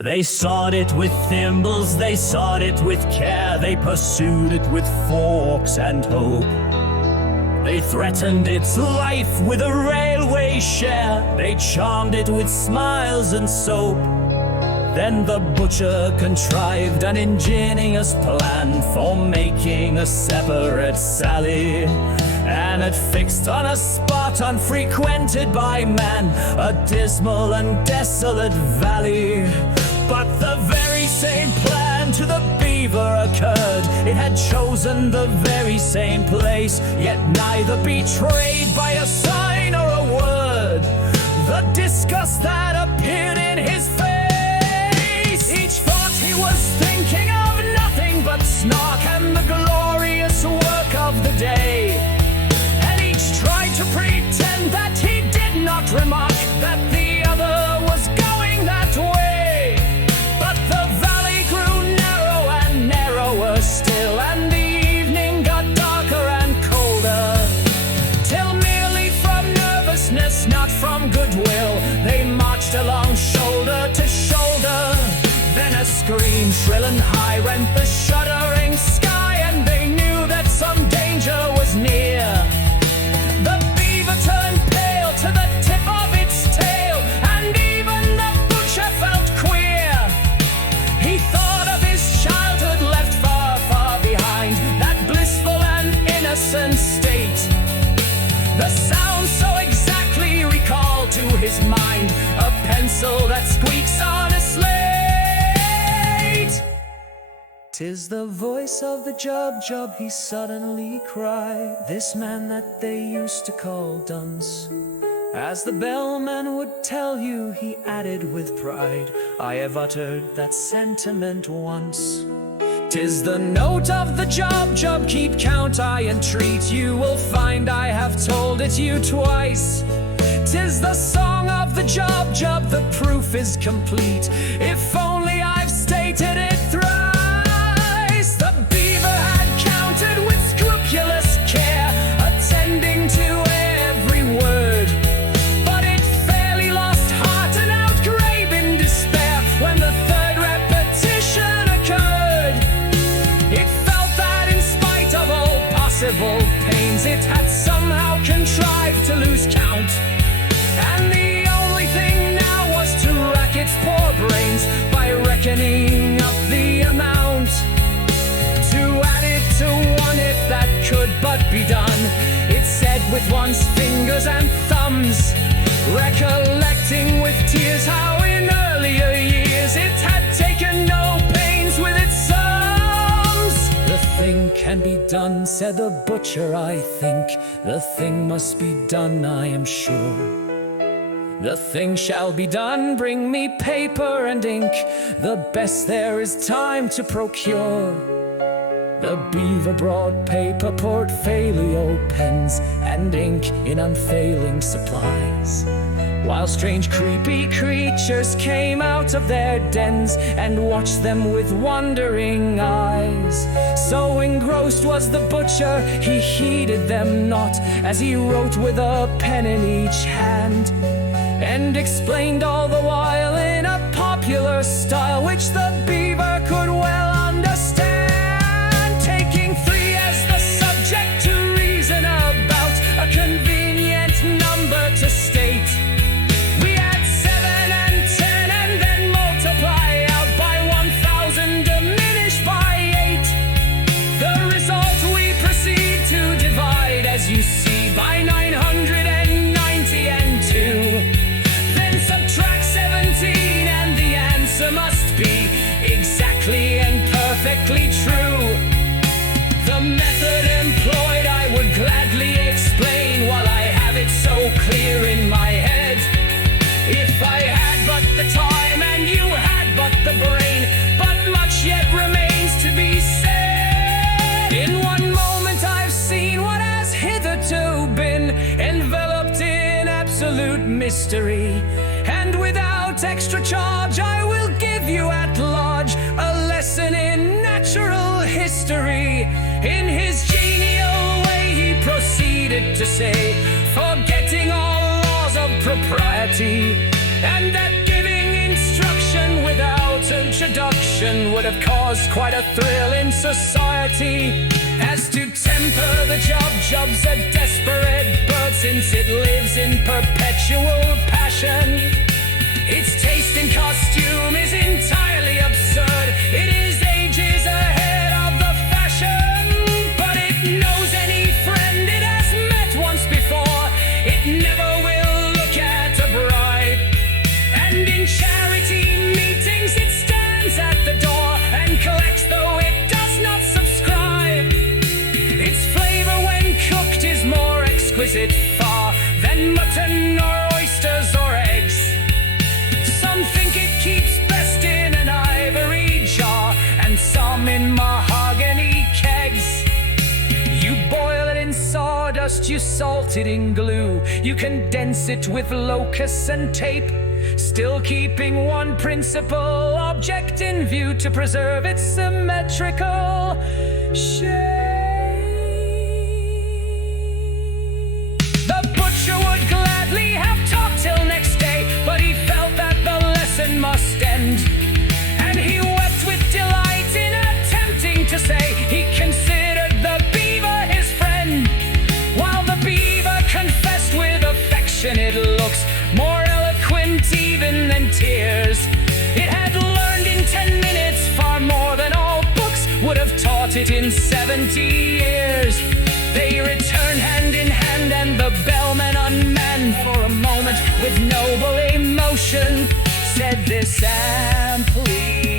They sought it with thimbles, they sought it with care, they pursued it with forks and hope. They threatened its life with a railway share, they charmed it with smiles and soap. Then the butcher contrived an ingenious plan for making a separate sally, and it fixed on a spot unfrequented by man, a dismal and desolate valley. But the very same plan to the beaver occurred. It had chosen the very same place, yet neither betrayed by a sign or a word the disgust that appeared in his face. Each thought he was thinking of nothing but Snark and the glorious work of the day, and each tried to pretend that he did not remark that the other was going that way. But the valley grew narrow and narrower still, and the evening got darker and colder, till merely from nervousness, not from goodwill, they marched along shoulder to shoulder. Then a scream shrill and high rent the shuddering sky, and they knew that some danger was near. The beaver turned pale to the tip of its tail, and even the butcher felt queer. He thought of his childhood left far, far behind, that blissful and innocent state. The sound so exactly recalled to his mind a pencil that squeaks on a slate. 'Tis the voice of the Jub, he suddenly cried, this man that they used to call Dunce. As the bellman would tell you, he added with pride, I have uttered that sentiment once. 'Tis the note of the Jub, keep count I entreat, you will find I have told it you twice. 'Tis the song of the Jub, the proof is complete, if only I've stated it thrice. The beaver had counted with scrupulous care, attending to every word, but it fairly lost heart and outgrabe in despair when the third repetition occurred. It felt that in spite of all possible pains, it had somehow contrived to lose count, and the only thing now was to rack its poor brains by reckoning up the amount. To add it to one if that could but be done, it said with one's fingers and thumbs, recollecting with tears how in earlier years it had taken no pains with its sums. The thing can be done, said the butcher, I think. The thing must be done, I am sure. The thing shall be done, bring me paper and ink, the best there is time to procure. The beaver brought paper, portfolio, pens, and ink in unfailing supplies, while strange creepy creatures came out of their dens and watched them with wondering eyes. So engrossed was the butcher, he heeded them not, as he wrote with a pen in each hand, and explained all the while in a popular style which the beaver could well understand. Taking 3 as the subject to reason about, a convenient number to state. We add 7 and 10 and then multiply out by 1,000 diminished by 8. The result we proceed to divide, as you see, by 990 and 2. Subtract 17 and the answer must be exactly and perfectly true. The method employed I would gladly explain, while I have it so clear in my head. If I had but the time and you had but the brain, but much yet remains to be said. In one moment I've seen what has hitherto been enveloped in absolute mystery, and without extra charge I will give you at large a lesson in natural history. In his genial way he proceeded to say, forgetting all laws of propriety, and that giving instruction without fashion would have caused quite a thrill in society. As to temper the job's a desperate bird, since it lives in perpetual passion. Its taste in costume is entirely absurd. It is ages ahead of the fashion, but it knows any friend it has met once before. It never will look at a bride, and in charity meetings it stands at the door and collects, though it does not subscribe. Its flavor when cooked is more exquisite far than mutton or oysters or eggs. Some think it keeps best in an ivory jar, and some in mahogany kegs. You boil it in sawdust, you salt it in glue, you condense it with locusts and tape, still keeping one principal object in view to preserve its symmetrical shape. The butcher would gladly have talked till next day, but he felt that the lesson must end, and he wept with delight in attempting to say he considered the beaver his friend, while the beaver confessed with affectionate looks, more eloquent even than tears. It had learned in 10 minutes far more than all books would have taught it in 70 years. They returned hand in hand, and the bellman, unmanned for a moment with noble emotion, said this amply.